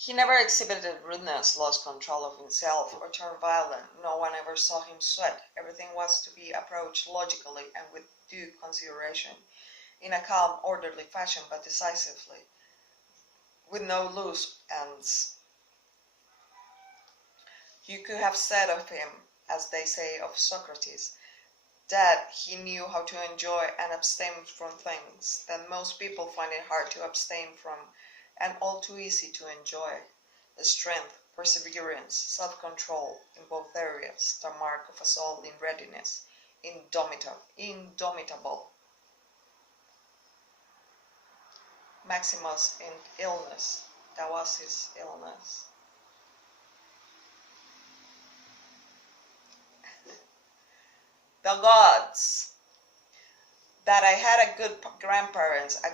He never exhibited rudeness, lost control of himself, or turned violent. No one ever saw him sweat. Everything was to be approached logically and with due consideration, in a calm, orderly fashion, but decisively, with no loose ends. You could have said of him, as they say of Socrates, that he knew how to enjoy and abstain from things that most people find it hard to abstain from, and all too easy to enjoy. The strength, perseverance, self-control in both areas, the mark of a soul in readiness, indomitable. Maximus in illness, that was his illness. The gods. That I had a good grandparents, a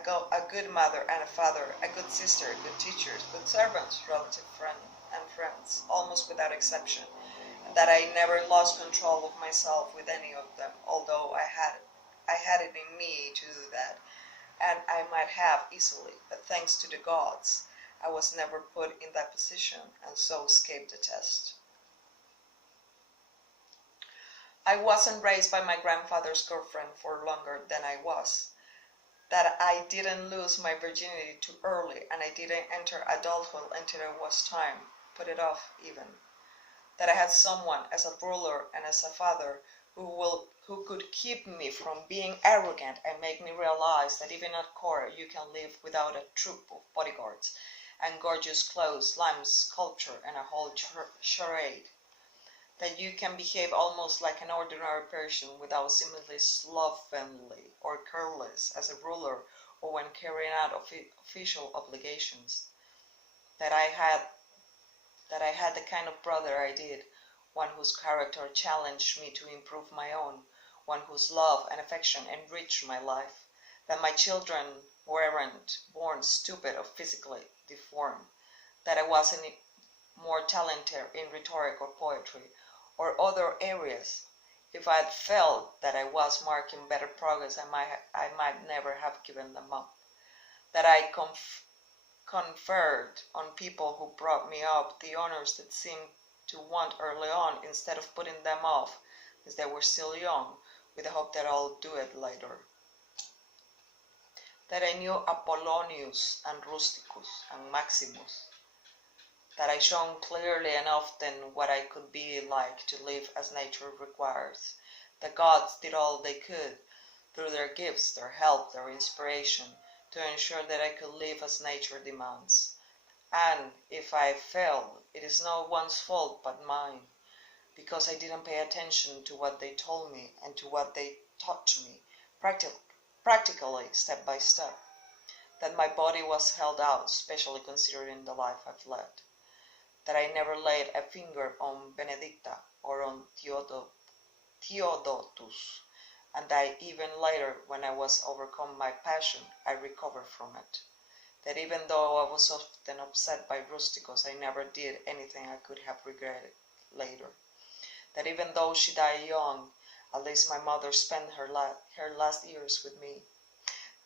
good mother and a father, a good sister, good teachers, good servants, relative friends, almost without exception, and that I never lost control of myself with any of them, although I had it in me to do that, and I might have easily, but thanks to the gods, I was never put in that position, and so escaped the test. I wasn't raised by my grandfather's girlfriend for longer than I was. That I didn't lose my virginity too early, and I didn't enter adulthood until it was time, put it off even. That I had someone as a ruler and as a father who could keep me from being arrogant and make me realize that even at court you can live without a troop of bodyguards and gorgeous clothes, lamps, sculpture, and a whole charade. That you can behave almost like an ordinary person without seemingly slovenly or careless as a ruler or when carrying out official obligations. That I had the kind of brother I did, one whose character challenged me to improve my own, one whose love and affection enriched my life. That my children weren't born stupid or physically deformed. That I wasn't more talented in rhetoric or poetry or other areas. If I had felt that I was marking better progress, I might never have given them up. That I conferred on people who brought me up the honors that seemed to want early on instead of putting them off as they were still young, with the hope that I'll do it later. That I knew Apollonius and Rusticus and Maximus. That I shone clearly and often what I could be like to live as nature requires. The gods did all they could, through their gifts, their help, their inspiration, to ensure that I could live as nature demands. And if I failed, it is no one's fault but mine, because I didn't pay attention to what they told me and to what they taught me, practically, step by step. That my body was held out, especially considering the life I've led. That I never laid a finger on Benedicta or on Theodotus, and that even later, when I was overcome by passion, I recovered from it. That even though I was often upset by Rusticus, I never did anything I could have regretted later. That even though she died young, at least my mother spent her last years with me.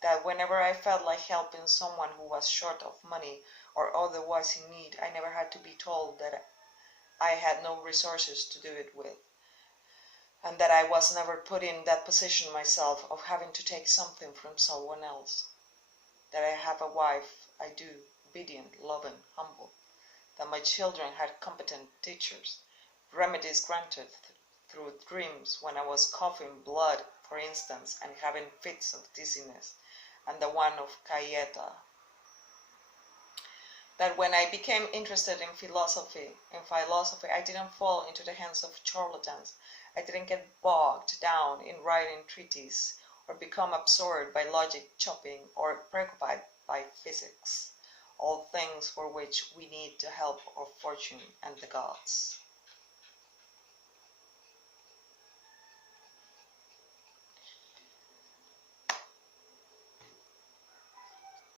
That whenever I felt like helping someone who was short of money or otherwise in need, I never had to be told that I had no resources to do it with, and that I was never put in that position myself of having to take something from someone else. That I have a wife I do, obedient, loving, humble. That my children had competent teachers, remedies granted through dreams when I was coughing blood, for instance, and having fits of dizziness, and the one of Cayeta. That when I became interested in philosophy, I didn't fall into the hands of charlatans. I didn't get bogged down in writing treatises or become absorbed by logic chopping or preoccupied by physics, all things for which we need the help of fortune and the gods.